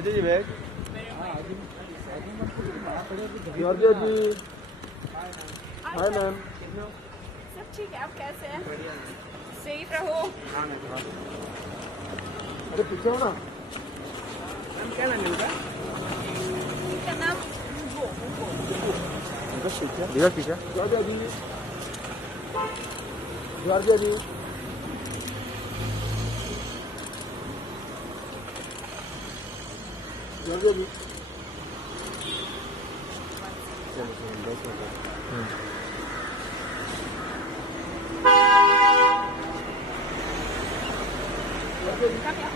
बेटे जी बैग जॉर्जिया जी। Hi ma'am. सब ठीक है, आप कैसे हैं? सेफ रहो। अरे पीछे हो ना। मैम क्या नाम है उनका? इनका नाम धीरज पीछे। जॉर्जिया जी। जॉर्जिया जी। जॉर्जिया जी। चलो का क्या?